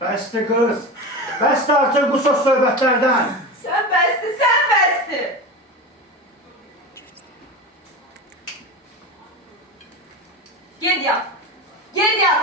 Bəsdir qız. Bəsdir artıq bu söz söhbətlərdən. Sen bəsdir, sen bəsdir. Gel yat. Gel yat.